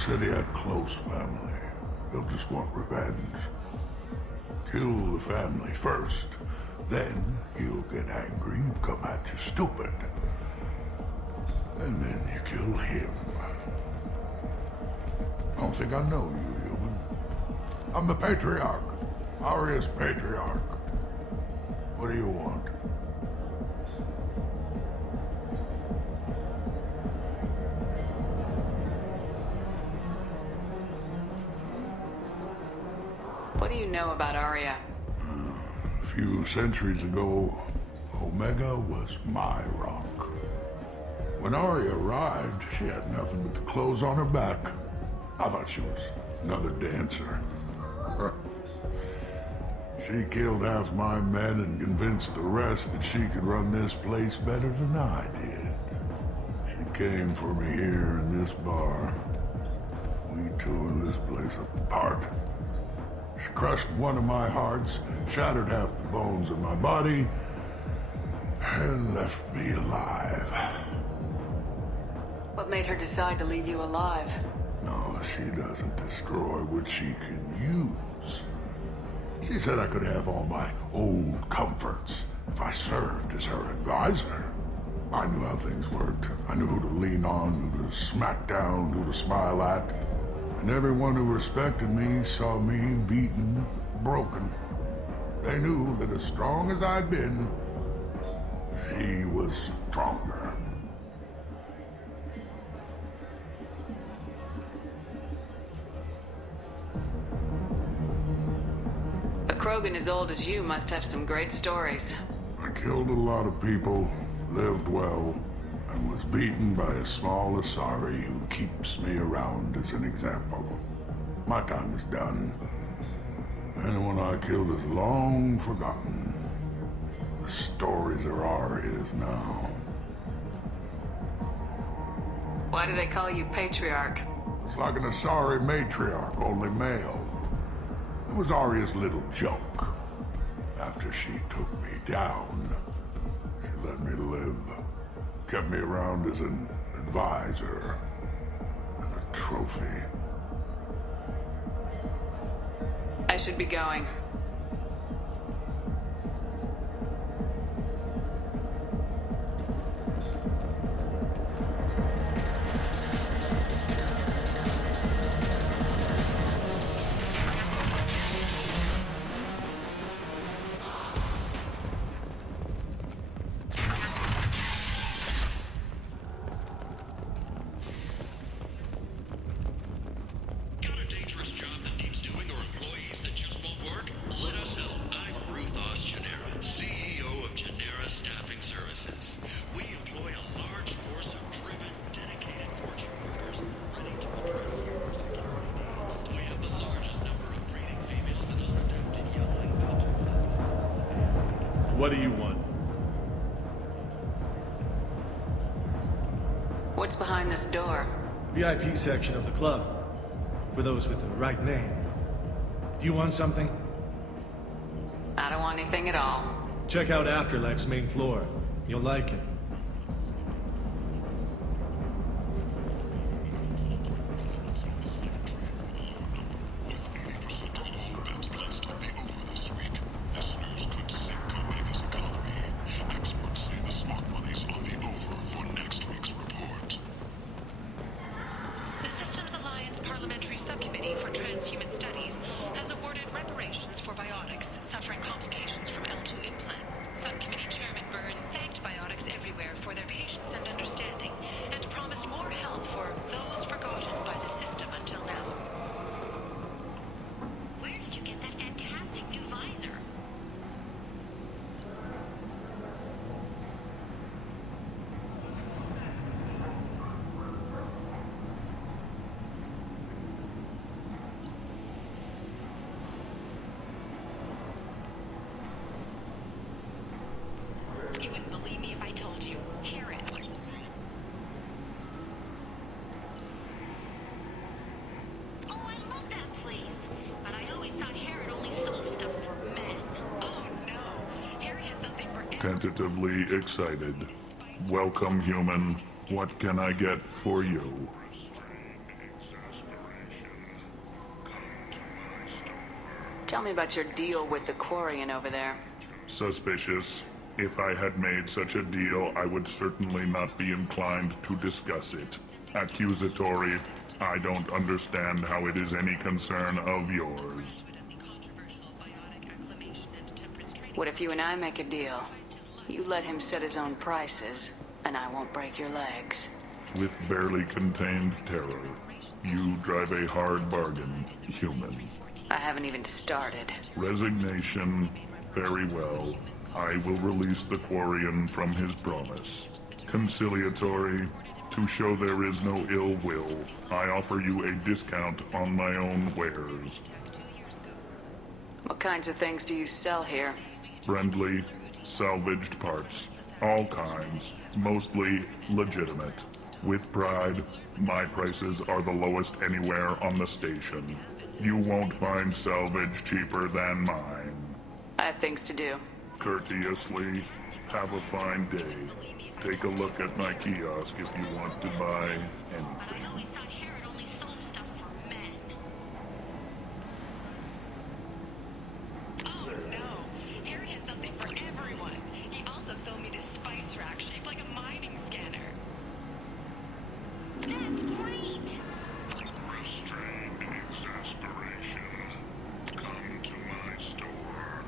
said he had close family. They'll just want revenge. Kill the family first. Then he'll get angry and come at you stupid. And then you kill him. I don't think I know you, human. I'm the Patriarch. Aria's Patriarch. What do you want? What do you know about Aria? A few centuries ago, Omega was my rock. When Aria arrived, she had nothing but the clothes on her back. I thought she was another dancer. She killed half my men and convinced the rest that she could run this place better than I did. She came for me here in this bar. We tore this place apart. She crushed one of my hearts, shattered half the bones in my body, and left me alive. What made her decide to leave you alive? No, she doesn't destroy what she can use. She said I could have all my old comforts if I served as her advisor. I knew how things worked. I knew who to lean on, who to smack down, who to smile at. And everyone who respected me saw me beaten, broken. They knew that as strong as I'd been, she was stronger. A Krogan as old as you must have some great stories. I killed a lot of people, lived well, and was beaten by a small Asari who keeps me around as an example. My time is done. Anyone I killed is long forgotten. The stories are Aria's now. Why do they call you Patriarch? It's like an Asari matriarch, only male. It was Aria's little joke. After she took me down, she let me live. Kept me around as an advisor and a trophy. I should be going. What do you want? What's behind this door? VIP section of the club. For those with the right name. Do you want something? I don't want anything at all. Check out Afterlife's main floor. You'll like it. You wouldn't believe me if I told you. Hear it. Oh, I love that place. But I always thought Herod only sold stuff for men. Oh no. Herod has something for everyone. Tentatively excited. Welcome, human. What can I get for you? Tell me about your deal with the Quarian over there. Suspicious. If I had made such a deal, I would certainly not be inclined to discuss it. Accusatory. I don't understand how it is any concern of yours. What if you and I make a deal? You let him set his own prices, and I won't break your legs. With barely contained terror, you drive a hard bargain, human. I haven't even started. Resignation. Very well. I will release the Quarian from his promise. Conciliatory. To show there is no ill will, I offer you a discount on my own wares. What kinds of things do you sell here? Friendly, salvaged parts. All kinds. Mostly legitimate. With pride, my prices are the lowest anywhere on the station. You won't find salvage cheaper than mine. I have things to do. Courteously, have a fine day. Take a look at my kiosk if you want to buy I anything. always thought Herod only sold stuff for men. Oh no, Herod has something for everyone. He also sold me this spice rack shaped like a mining scanner. That's great! Restrained exasperation. Come to my store.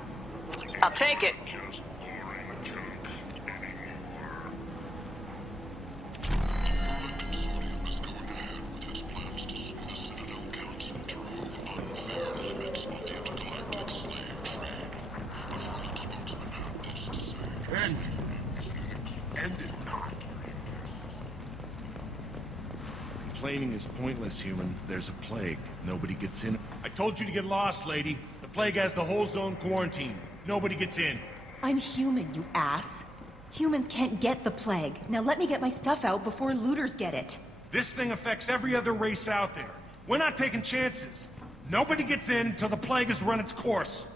I'll take it. Just boring junk anymore. Is going ahead with his plans to swing the Citadel Council to remove unfair limits on the intergalactic slave trade. A Fremen spokesman had this to say. End it not. Complaining is pointless, human. There's a plague. Nobody gets in. I told you to get lost, lady. The plague has the whole zone quarantined. Nobody gets in. I'm human, you ass. Humans can't get the plague. Now let me get my stuff out before looters get it. This thing affects every other race out there. We're not taking chances. Nobody gets in until the plague has run its course.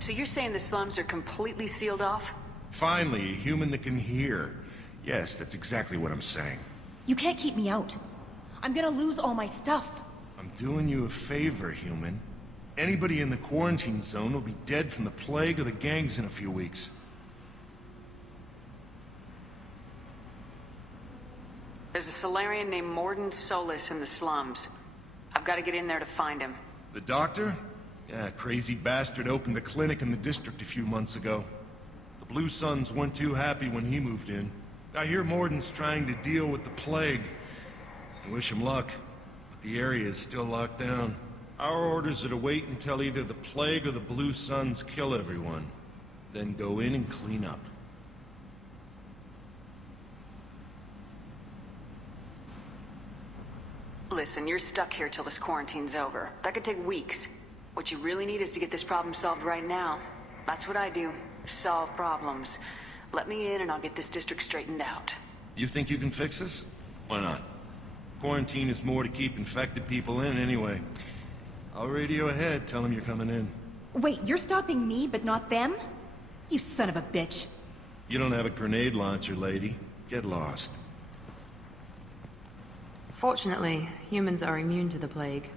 So you're saying the slums are completely sealed off? Finally, a human that can hear. Yes, that's exactly what I'm saying. You can't keep me out. I'm gonna lose all my stuff. I'm doing you a favor, human. Anybody in the quarantine zone will be dead from the plague or the gangs in a few weeks. There's a Solarian named Mordin Solus in the slums. I've got to get in there to find him. The doctor? Yeah, crazy bastard opened a clinic in the district a few months ago. The Blue Suns weren't too happy when he moved in. I hear Mordin's trying to deal with the plague. I wish him luck, but the area is still locked down. Our orders are to wait until either the plague or the Blue Suns kill everyone. Then go in and clean up. Listen, you're stuck here till this quarantine's over. That could take weeks. What you really need is to get this problem solved right now. That's what I do. Solve problems. Let me in and I'll get this district straightened out. You think you can fix this? Why not? Quarantine is more to keep infected people in anyway. I'll radio ahead, tell them you're coming in. Wait, you're stopping me, but not them? You son of a bitch. You don't have a grenade launcher, lady. Get lost. Fortunately, humans are immune to the plague.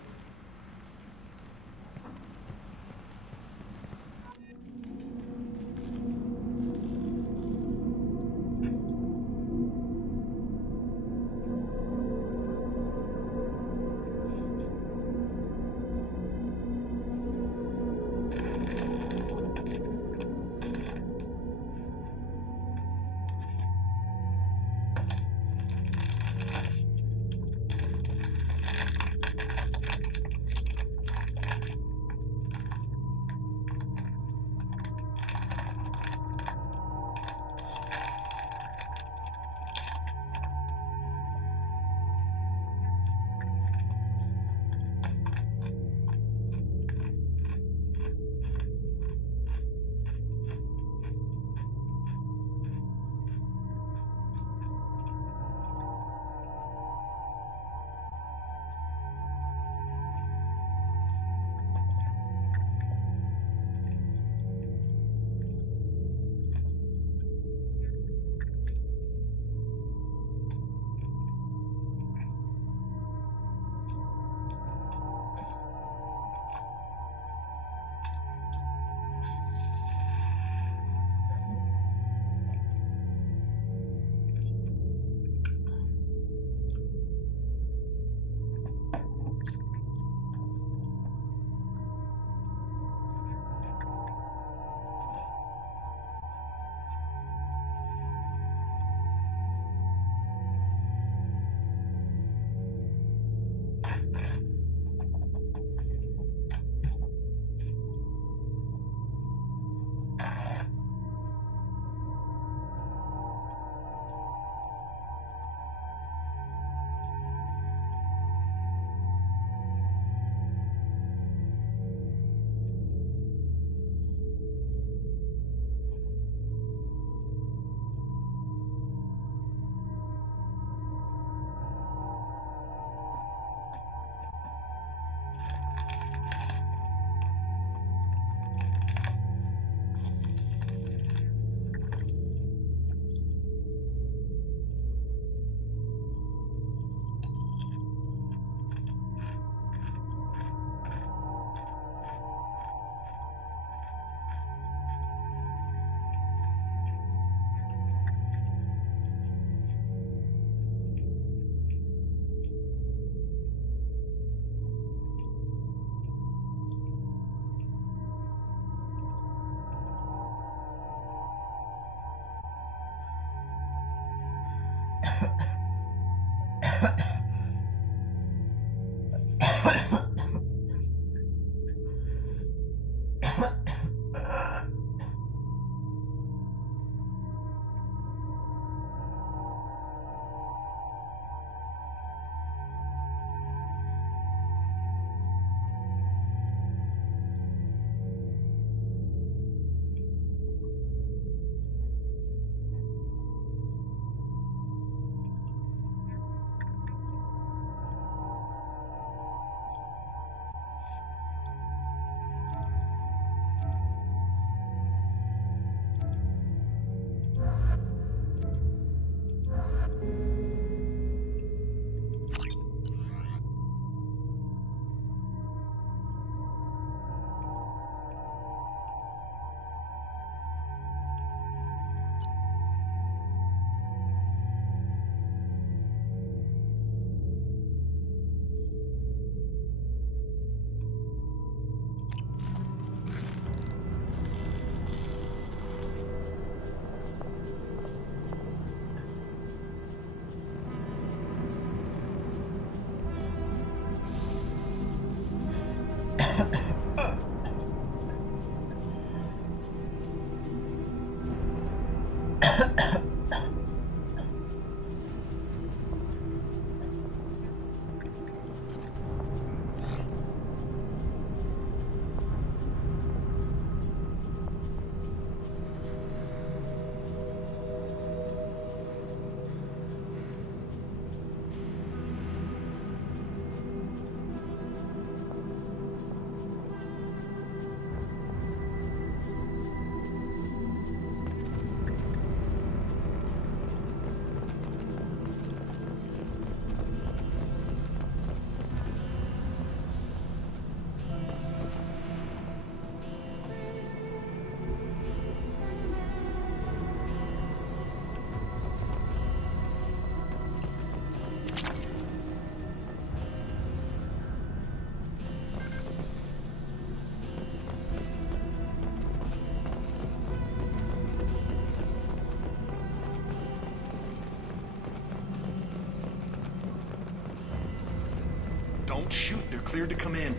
Don't shoot. They're cleared to come in.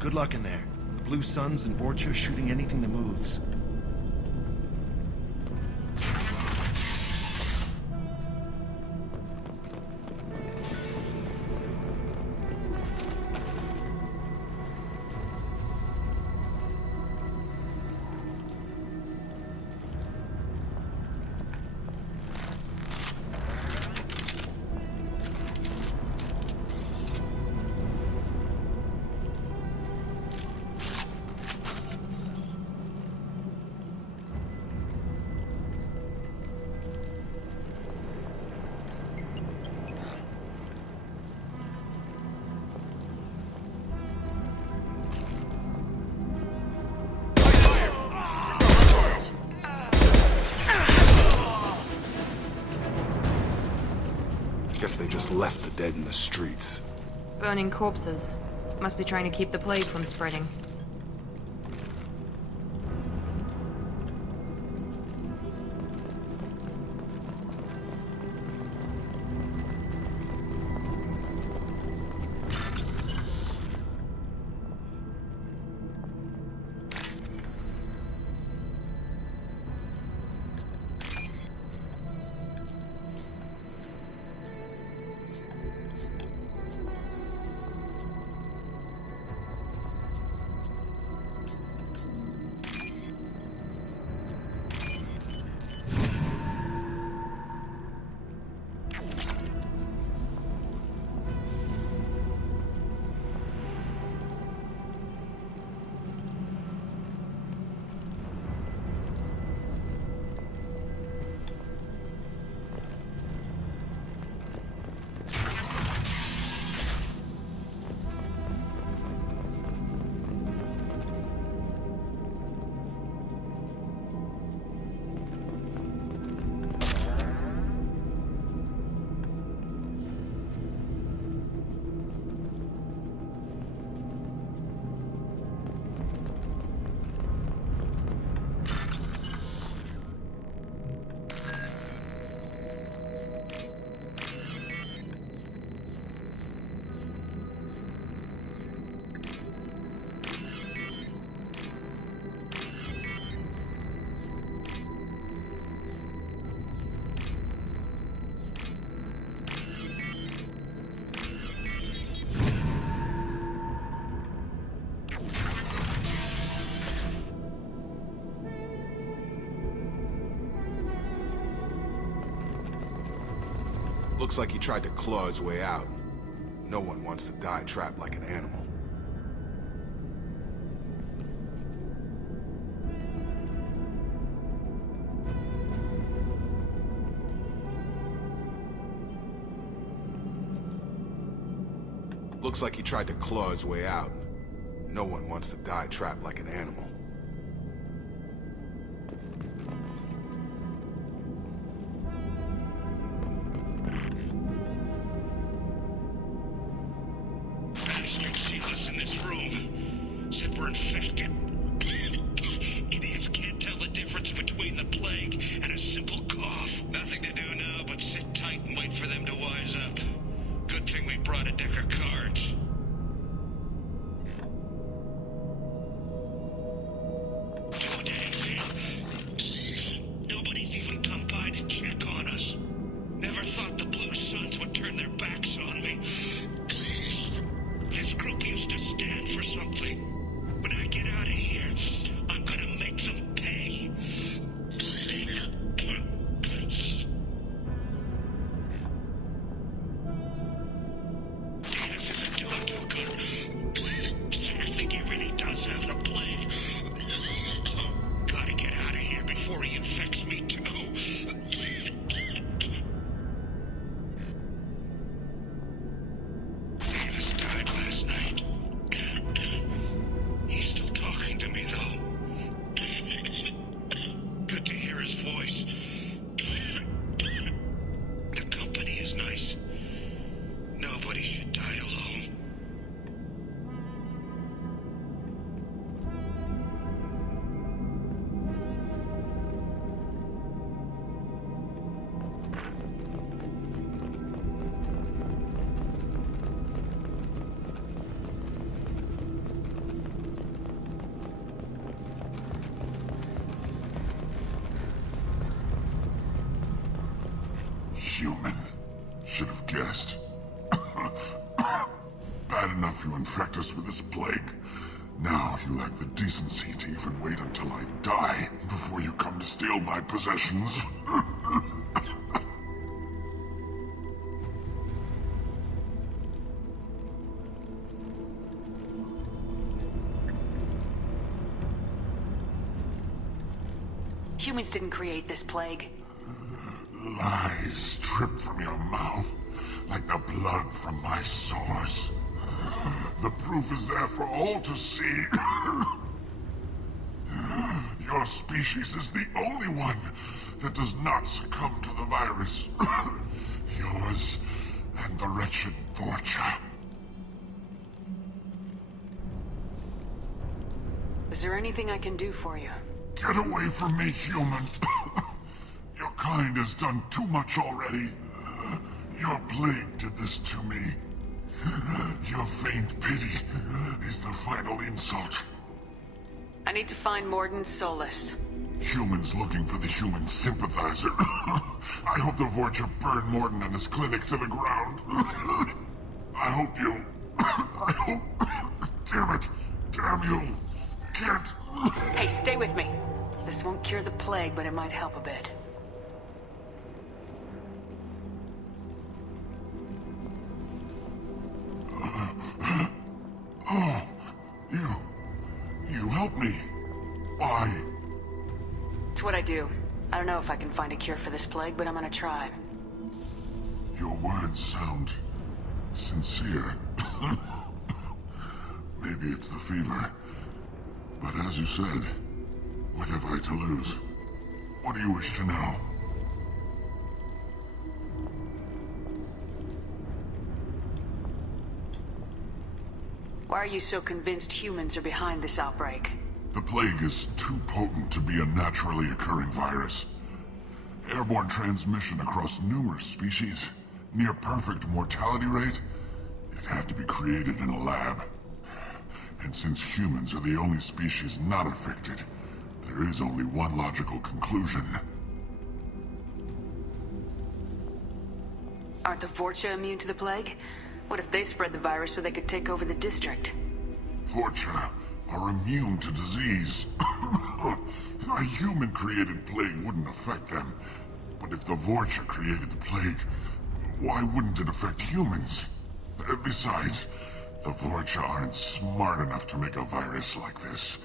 Good luck in there. The Blue Suns and Vorcha shooting anything that moves. just left the dead in the streets. Burning corpses. Must be trying to keep the plague from spreading. Looks like he tried to claw his way out. No one wants to die trapped like an animal. Looks like he tried to claw his way out. No one wants to die trapped like an animal. Bastard sees us in this room. Said we're infected. Idiots can't tell the difference between the plague and a simple cough. Nothing to do now but sit tight and wait for them to wise up. Good thing we brought a deck of cards. Nobody's even come by to check on us. Never thought the Blue Suns would turn their backs on me. This group used to stand for something. When I get out of here, I'm gonna make them pay. Davis isn't doing too good. I think he really does have the plague. Gotta get out of here before he infects me too. Davis died last night. He's still talking to me though. Good to hear his voice. The company is nice. Nobody should die alone. Human. Should have guessed. Bad enough you infect us with this plague. Now you lack the decency to even wait until I die before you come to steal my possessions. Humans didn't create this plague. Lies drip from your mouth like the blood from my sores. The proof is there for all to see. Your species is the only one that does not succumb to the virus. Yours and the wretched Vorcha. Is there anything I can do for you? Get away from me, human. Your kind has done too much already. Your plague did this to me. Your faint pity is the final insult. I need to find Mordin Solus. Humans looking for the human sympathizer. I hope the Vorcha burn Mordin and his clinic to the ground. I hope you... I hope... Damn it. Damn you. Can't... Hey, stay with me. This won't cure the plague, but it might help a bit. Oh, you helped me. Why? It's what I do. I don't know if I can find a cure for this plague, but I'm gonna try. Your words sound sincere. Maybe it's the fever. But as you said, what have I to lose? What do you wish to know? Why are you so convinced humans are behind this outbreak? The plague is too potent to be a naturally occurring virus. Airborne transmission across numerous species, near perfect mortality rate. It had to be created in a lab. And since humans are the only species not affected, there is only one logical conclusion. Aren't the Vorcha immune to the plague? What if they spread the virus so they could take over the district? Vorcha are immune to disease. A human-created plague wouldn't affect them. But if the Vorcha created the plague, why wouldn't it affect humans? Besides, the Vorcha aren't smart enough to make a virus like this.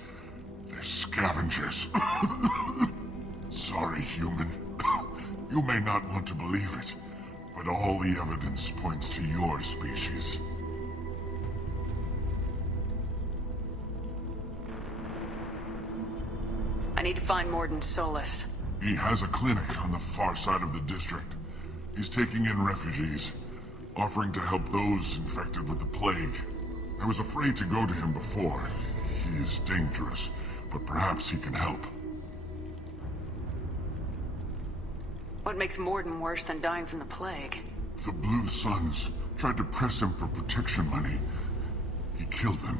They're scavengers. Sorry, human. You may not want to believe it, but all the evidence points to your species. I need to find Mordin Solus. He has a clinic on the far side of the district. He's taking in refugees, offering to help those infected with the plague. I was afraid to go to him before. He is dangerous, but perhaps he can help. What makes Mordin worse than dying from the plague? The Blue Suns tried to press him for protection money. He killed them,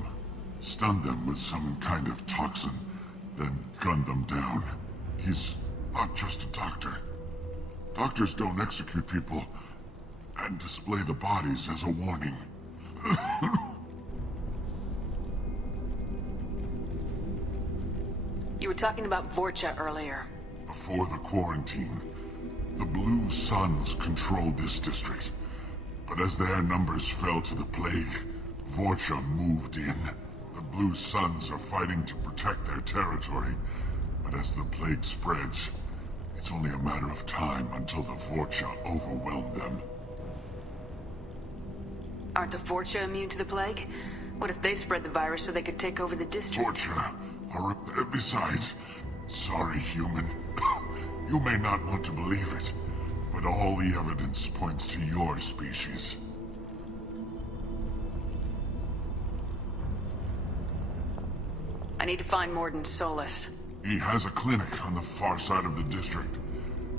stunned them with some kind of toxin, then gunned them down. He's not just a doctor. Doctors don't execute people and display the bodies as a warning. You were talking about Vorcha earlier. Before the quarantine, the Blue Suns controlled this district. But as their numbers fell to the plague, Vorcha moved in. The Blue Suns are fighting to protect their territory, but as the plague spreads, it's only a matter of time until the Vorcha overwhelm them. Aren't the Vorcha immune to the plague? What if they spread the virus so they could take over the district? Vorcha are... Besides, sorry, human. You may not want to believe it, but all the evidence points to your species. I need to find Mordin Solus. He has a clinic on the far side of the district.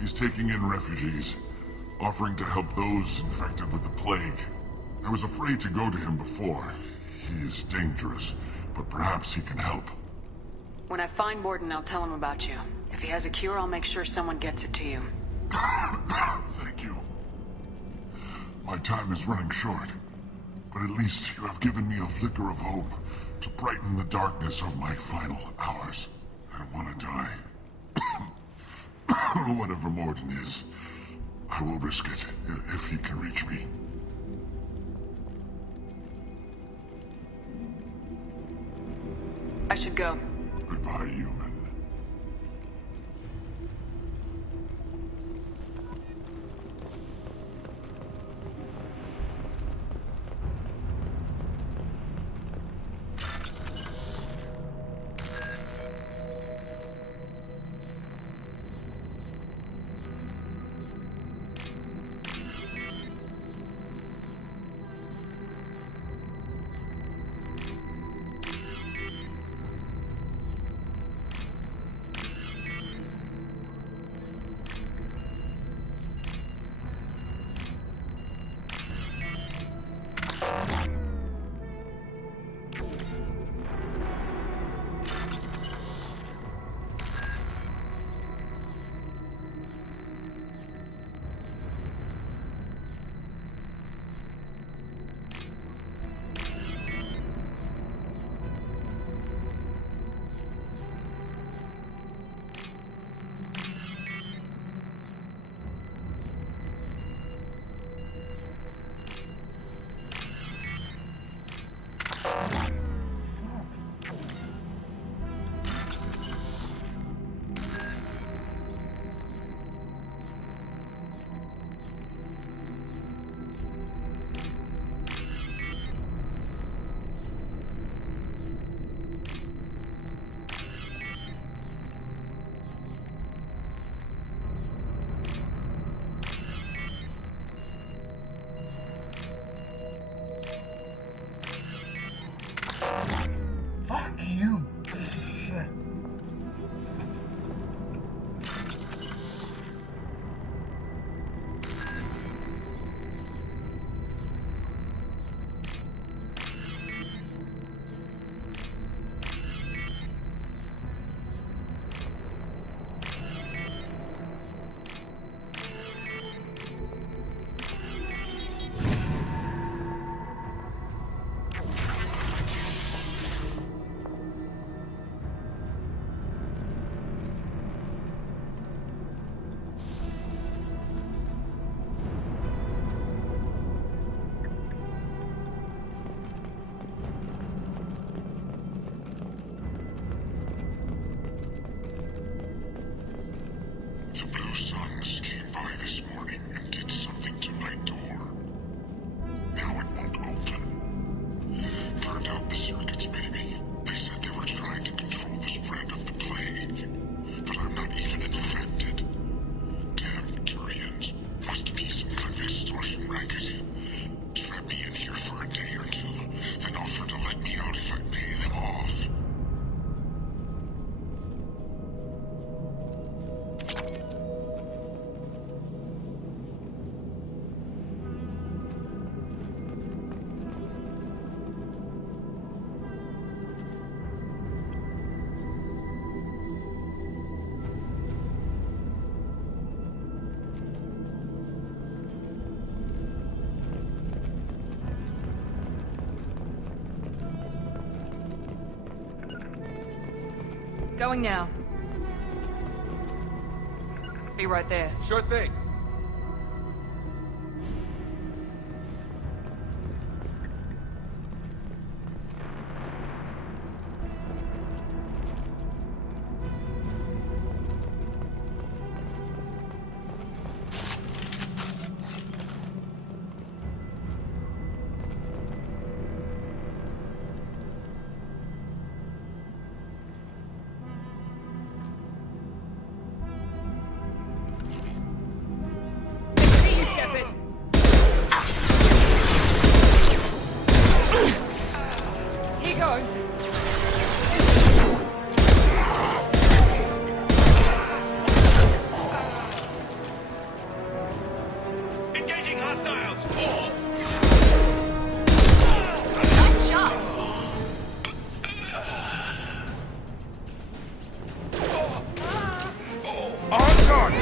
He's taking in refugees, offering to help those infected with the plague. I was afraid to go to him before. He is dangerous, but perhaps he can help. When I find Mordin, I'll tell him about you. If he has a cure, I'll make sure someone gets it to you. Thank you. My time is running short, but at least you have given me a flicker of hope to brighten the darkness of my final hours. I don't want to die. Whatever Mordin is, I will risk it if he can reach me. I should go. Goodbye, human. The Blue Suns came by this morning and did something to my door. Now it won't open. Turned out the circuits, maybe. They said they were trying to control the spread of the plague. But I'm not even infected. Damn Turians. Must be some kind of extortion racket. Trap me in here for a day or two, then offer to let me out if I pay them off. Going now. Be right there. Sure thing. Here goes. Engaging hostiles! Oh. Nice shot. On target!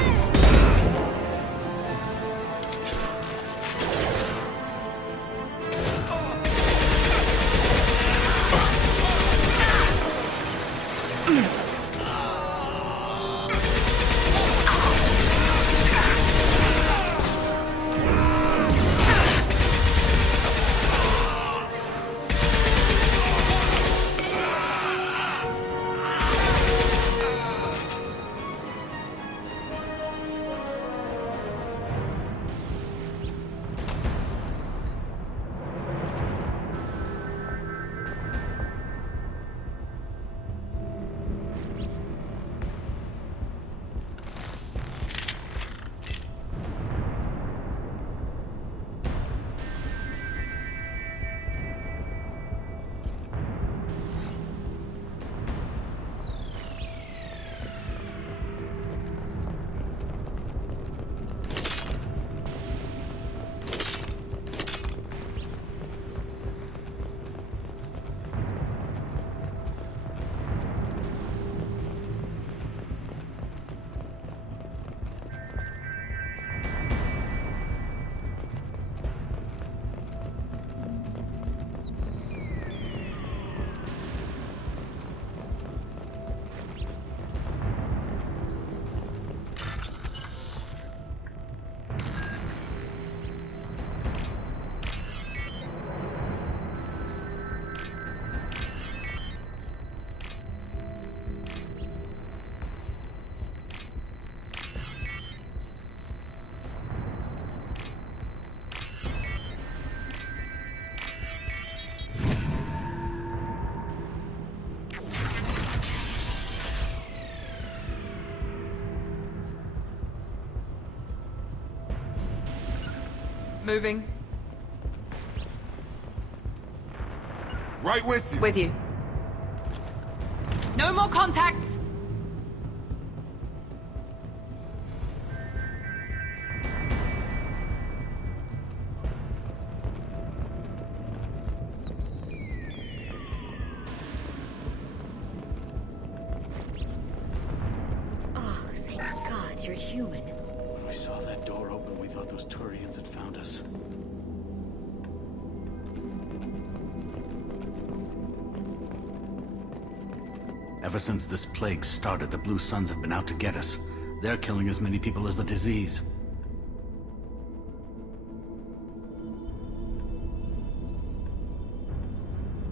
Moving. Right with you. With you. No more contacts! Oh, thank God you're human. When we saw that door open, we thought those Turians had found us. Ever since this plague started, the Blue Suns have been out to get us. They're killing as many people as the disease.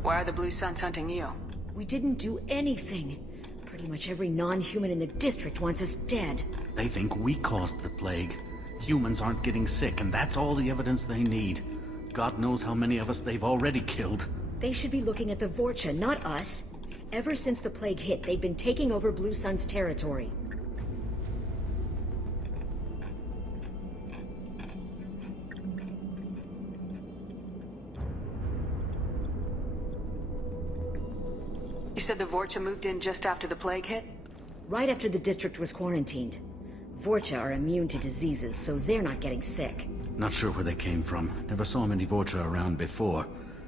Why are the Blue Suns hunting you? We didn't do anything. Pretty much every non-human in the district wants us dead. They think we caused the plague. Humans aren't getting sick, and that's all the evidence they need. God knows how many of us they've already killed. They should be looking at the Vorcha, not us. Ever since the plague hit, they've been taking over Blue Sun's territory. You said the Vorcha moved in just after the plague hit? Right after the district was quarantined. Vorcha are immune to diseases, so they're not getting sick. Not sure where they came from. Never saw many Vorcha around before.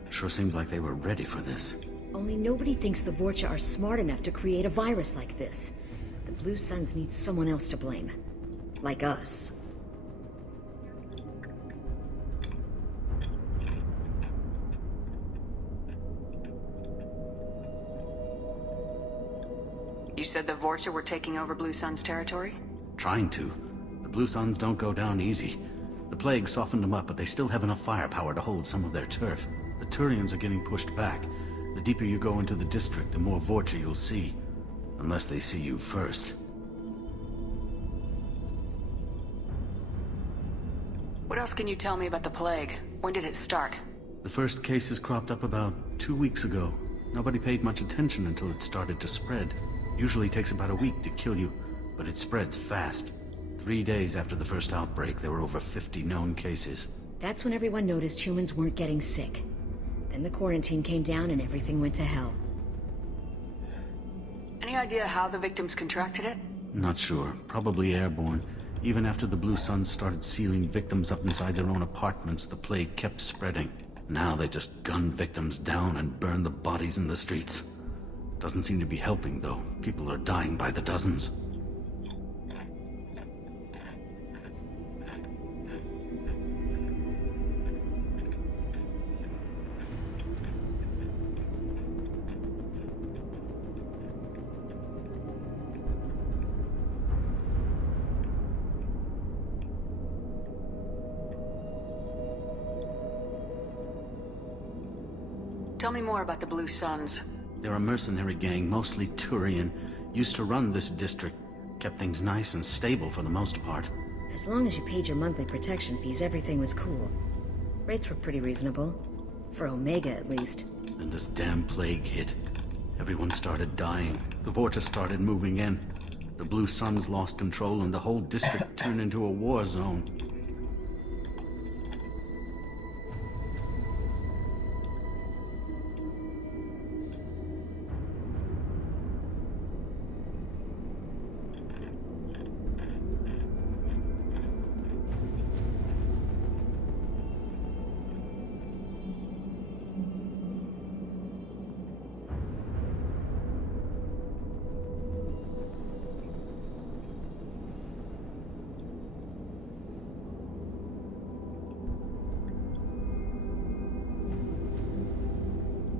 Sure seemed like they were ready for this. Only nobody thinks the Vorcha are smart enough to create a virus like this. The Blue Suns need someone else to blame. Like us. You said the Vorcha were taking over Blue Sun's territory? Trying to. The Blue Suns don't go down easy. The plague softened them up, but they still have enough firepower to hold some of their turf. The Turians are getting pushed back. The deeper you go into the district, the more Vorcha you'll see. Unless they see you first. What else can you tell me about the plague? When did it start? The first cases cropped up about 2 weeks ago. Nobody paid much attention until it started to spread. Usually takes about a week to kill you, but it spreads fast. 3 days after the first outbreak, there were over 50 known cases. That's when everyone noticed humans weren't getting sick. Then the quarantine came down and everything went to hell. Any idea how the victims contracted it? Not sure. Probably airborne. Even after the Blue Suns started sealing victims up inside their own apartments, the plague kept spreading. Now they just gun victims down and burn the bodies in the streets. Doesn't seem to be helping, though. People are dying by the dozens. Tell me more about the Blue Suns. They're a mercenary gang, mostly Turian. Used to run this district. Kept things nice and stable for the most part. As long as you paid your monthly protection fees, everything was cool. Rates were pretty reasonable. For Omega, at least. Then this damn plague hit. Everyone started dying. The Vorcha started moving in. The Blue Suns lost control and the whole district turned into a war zone.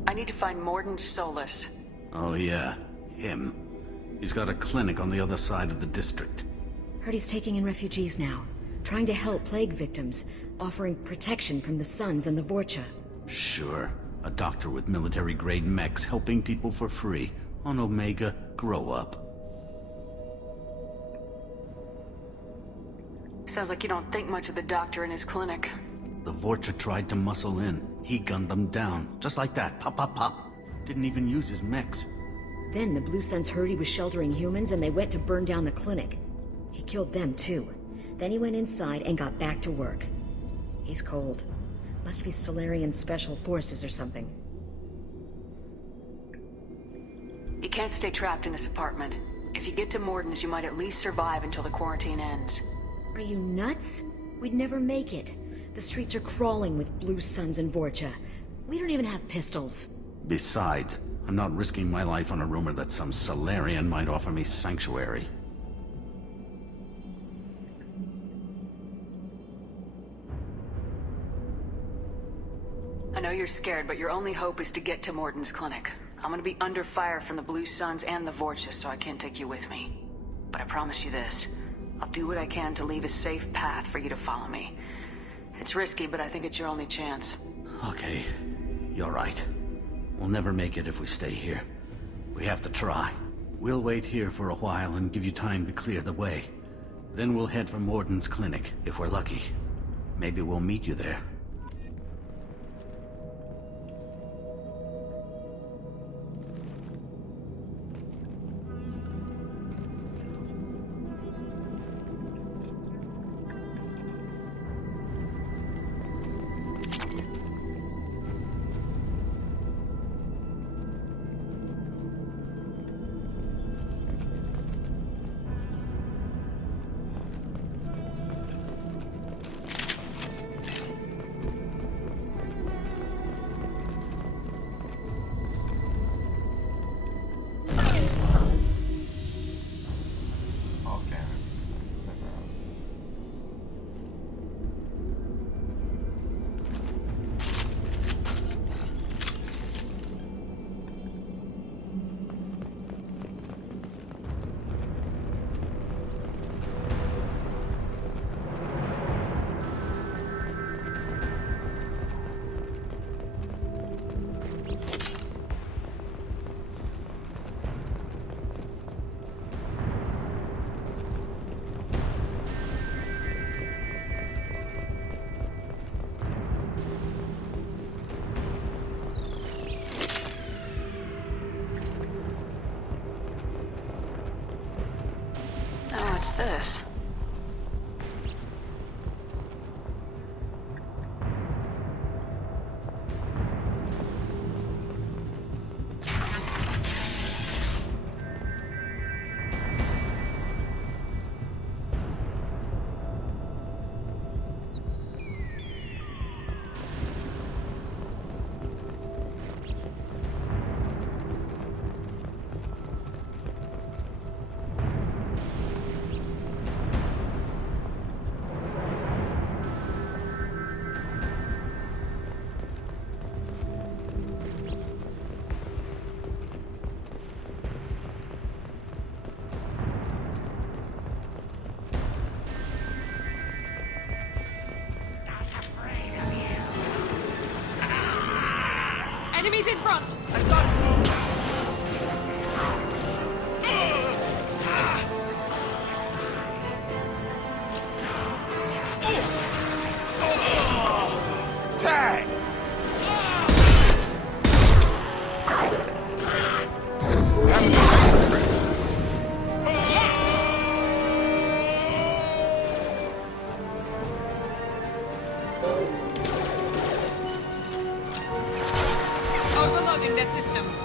I need to find Mordin Solus. Oh yeah, him. He's got a clinic on the other side of the district. Heard he's taking in refugees now. Trying to help plague victims. Offering protection from the Suns and the Vorcha. Sure. A doctor with military-grade mechs helping people for free. On Omega, grow up. Sounds like you don't think much of the doctor and his clinic. The Vorcha tried to muscle in. He gunned them down. Just like that. Pop, pop, pop. Didn't even use his mechs. Then the Blue Suns heard he was sheltering humans and they went to burn down the clinic. He killed them too. Then he went inside and got back to work. He's cold. Must be Solarian Special Forces or something. You can't stay trapped in this apartment. If you get to Mordin's, you might at least survive until the quarantine ends. Are you nuts? We'd never make it. The streets are crawling with Blue Suns and Vorcha. We don't even have pistols. Besides, I'm not risking my life on a rumor that some Solarian might offer me sanctuary. I know you're scared, but your only hope is to get to Mordin's clinic. I'm gonna be under fire from the Blue Suns and the Vorcha, so I can't take you with me. But I promise you this. I'll do what I can to leave a safe path for you to follow me. It's risky, but I think it's your only chance. Okay, you're right. We'll never make it if we stay here. We have to try. We'll wait here for a while and give you time to clear the way. Then we'll head for Morden's clinic, if we're lucky. Maybe we'll meet you there. What's this? Enemies in front! Tag! Overloading their systems.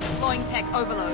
Deploying tech overload.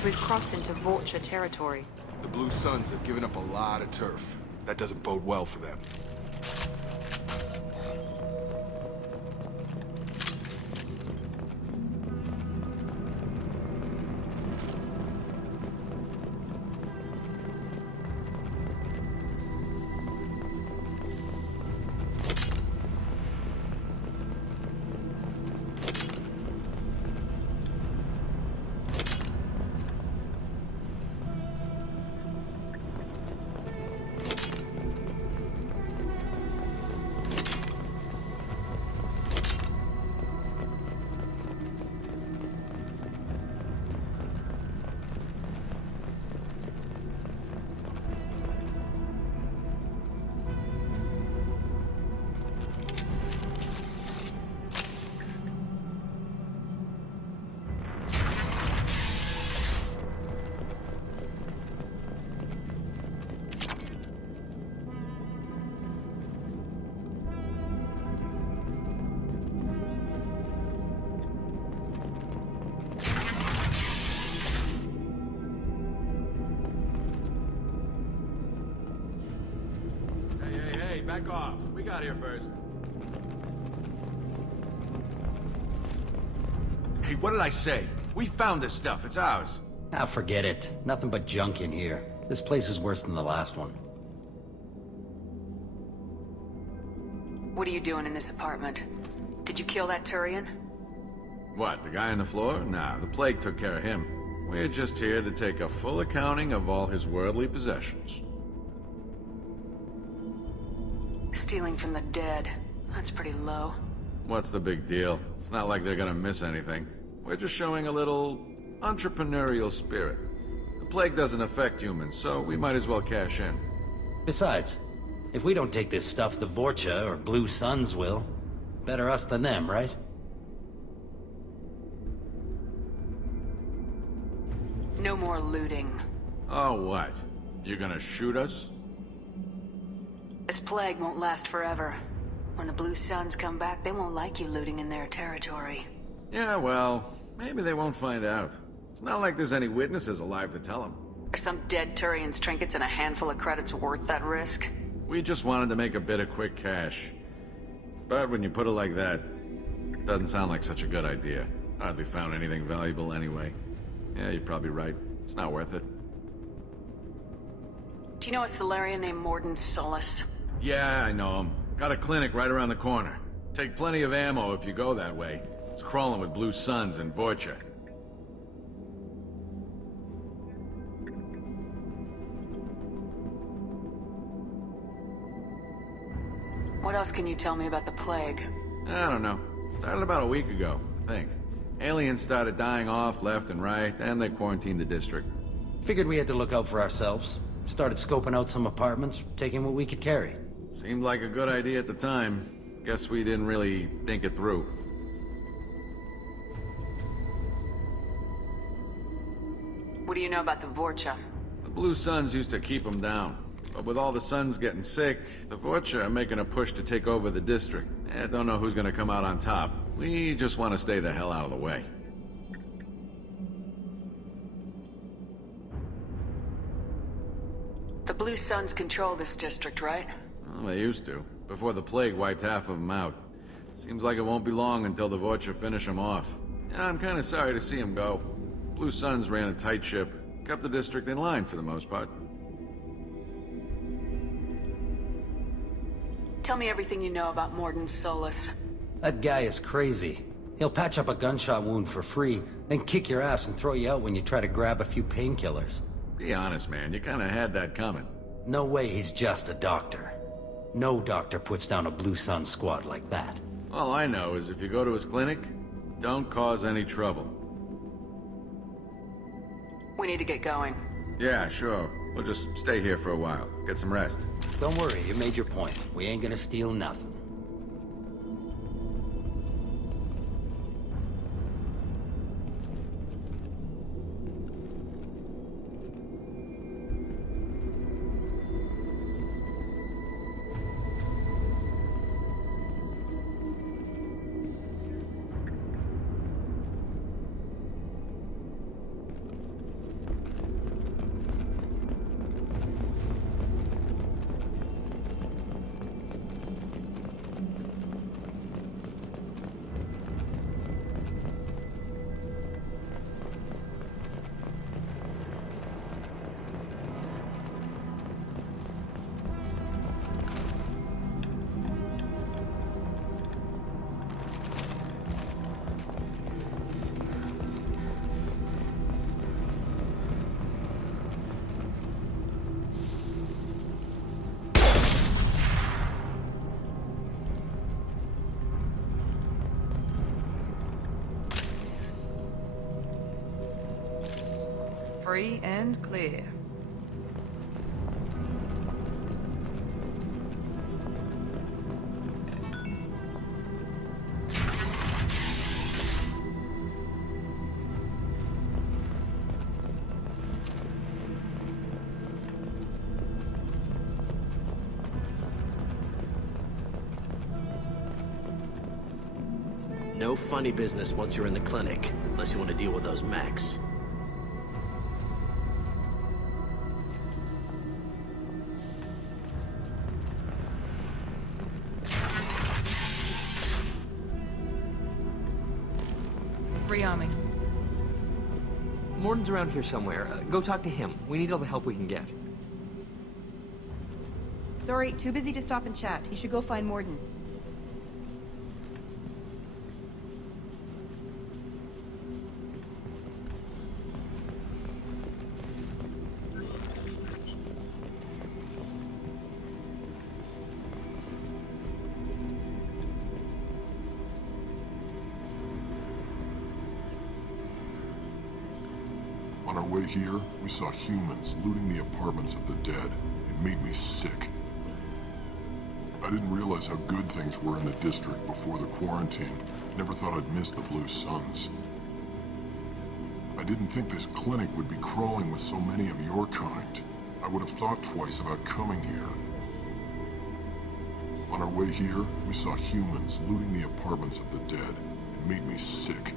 means we've crossed into Vulture territory. The Blue Suns have given up a lot of turf. That doesn't bode well for them. Back off. We got here first. Hey, what did I say? We found this stuff. It's ours. Ah, forget it. Nothing but junk in here. This place is worse than the last one. What are you doing in this apartment? Did you kill that Turian? What, the guy on the floor? Nah, the plague took care of him. We're just here to take a full accounting of all his worldly possessions. Stealing from the dead. That's pretty low. What's the big deal? It's not like they're gonna miss anything. We're just showing a little entrepreneurial spirit. The plague doesn't affect humans, so we might as well cash in. Besides, if we don't take this stuff, the Vorcha or Blue Suns will. Better us than them, right? No more looting. Oh, what? You gonna shoot us? This plague won't last forever. When the Blue Suns come back, they won't like you looting in their territory. Yeah, well, maybe they won't find out. It's not like there's any witnesses alive to tell them. Are some dead Turian's trinkets and a handful of credits worth that risk? We just wanted to make a bit of quick cash. But when you put it like that, it doesn't sound like such a good idea. Hardly found anything valuable anyway. Yeah, you're probably right. It's not worth it. Do you know a Solarian named Mordin Solus? Yeah, I know him. Got a clinic right around the corner. Take plenty of ammo if you go that way. It's crawling with Blue Suns and Vorcha. What else can you tell me about the plague? I don't know. Started about a week ago, I think. Aliens started dying off left and right, and they quarantined the district. Figured we had to look out for ourselves. Started scoping out some apartments, taking what we could carry. Seemed like a good idea at the time. Guess we didn't really think it through. What do you know about the Vorcha? The Blue Suns used to keep them down. But with all the Suns getting sick, the Vorcha are making a push to take over the district. I don't know who's gonna come out on top. We just want to stay the hell out of the way. The Blue Suns control this district, right? Well, they used to, before the plague wiped half of them out. Seems like it won't be long until the Vorcha finish them off. Yeah, I'm kinda sorry to see them go. Blue Suns ran a tight ship, kept the district in line for the most part. Tell me everything you know about Mordin Solus. That guy is crazy. He'll patch up a gunshot wound for free, then kick your ass and throw you out when you try to grab a few painkillers. Be honest, man, you kinda had that coming. No way he's just a doctor. No doctor puts down a Blue Sun squad like that. All I know is if you go to his clinic, don't cause any trouble. We need to get going. Yeah, sure. We'll just stay here for a while. Get some rest. Don't worry, you made your point. We ain't gonna steal nothing. Free and clear. No funny business once you're in the clinic, unless you want to deal with those mechs. Free Army. Morden's around here somewhere. Go talk to him. We need all the help we can get. Sorry, too busy to stop and chat. You should go find Morden. On our way here, we saw humans looting the apartments of the dead. It made me sick. I didn't realize how good things were in the district before the quarantine. Never thought I'd miss the Blue Suns. I didn't think this clinic would be crawling with so many of your kind. I would have thought twice about coming here. On our way here, we saw humans looting the apartments of the dead. It made me sick.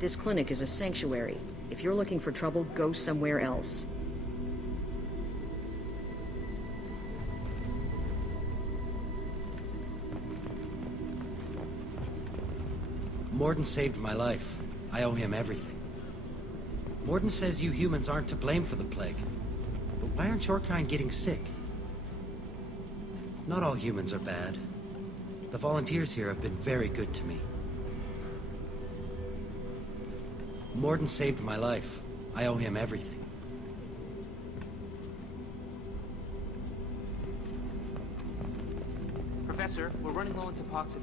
This clinic is a sanctuary. If you're looking for trouble, go somewhere else. Morden saved my life. I owe him everything. Morden says you humans aren't to blame for the plague. But why aren't your kind getting sick? Not all humans are bad. The volunteers here have been very good to me. Morden saved my life. I owe him everything. Professor, we're running low on Suboxone.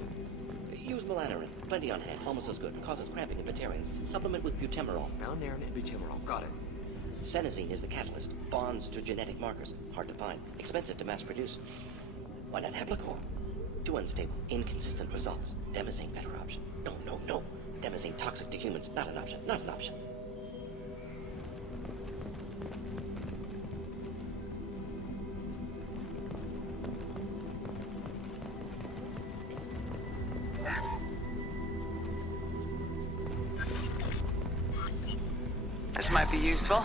Use melanorin. Plenty on hand. Almost as good. Causes cramping in vegetarians. Supplement with butemerol. Melanorin and butemerol. Got it. Senesine is the catalyst. Bonds to genetic markers. Hard to find. Expensive to mass produce. Why not Heplicor? Too unstable. Inconsistent results. Demazine better option. No. Demazine toxic to humans. Not an option. Not an option. This might be useful.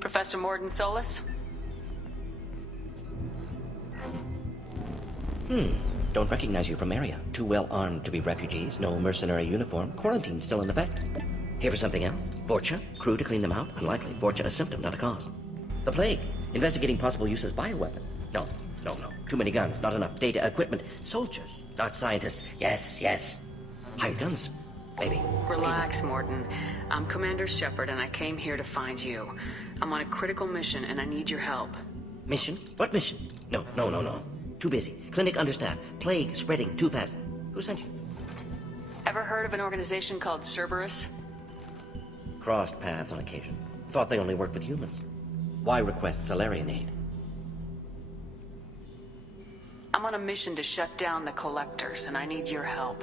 Professor Morden Solus? Don't recognize you from area. Too well armed to be refugees. No mercenary uniform. Quarantine still in effect. Here for something else? Vorcha? Crew to clean them out? Unlikely. Vorcha a symptom, not a cause. The plague. Investigating possible use as bioweapon. No. Too many guns, not enough data, equipment. Soldiers, not scientists. Yes. Hired guns, maybe. Relax, Morden. I'm Commander Shepard, and I came here to find you. I'm on a critical mission, and I need your help. Mission? What mission? No. Too busy. Clinic understaffed. Plague spreading too fast. Who sent you? Ever heard of an organization called Cerberus? Crossed paths on occasion. Thought they only worked with humans. Why request Salarian aid? I'm on a mission to shut down the Collectors, and I need your help.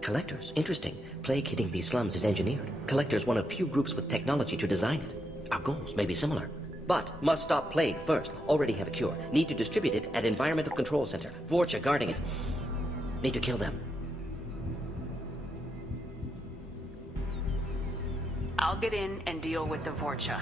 Collectors? Interesting. Plague hitting these slums is engineered. Collectors one of few groups with technology to design it. Our goals may be similar. But must stop plague first. Already have a cure. Need to distribute it at Environmental Control Center. Vorcha guarding it. Need to kill them. I'll get in and deal with the Vorcha.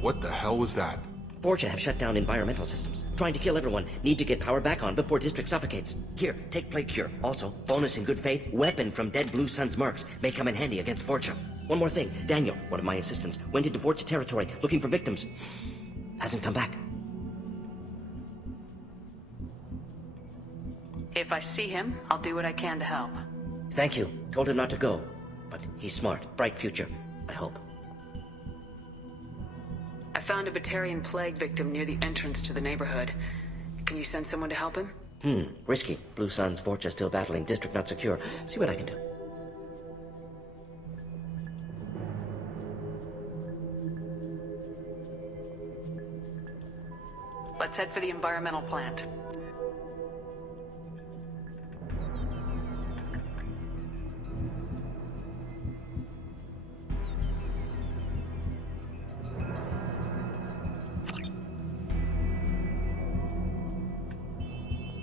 What the hell was that? Vorcha have shut down environmental systems. Trying to kill everyone. Need to get power back on before District suffocates. Here, take Plague Cure. Also, bonus in good faith, weapon from dead Blue Sun's mercs. May come in handy against Vorcha. One more thing. Daniel, one of my assistants, went into Vorcha territory looking for victims. Hasn't come back. If I see him, I'll do what I can to help. Thank you. Told him not to go. But he's smart. Bright future. I hope. I found a Batarian plague victim near the entrance to the neighborhood. Can you send someone to help him? Risky. Blue Sun's Vorcha still battling. District not secure. See what I can do. Let's head for the environmental plant.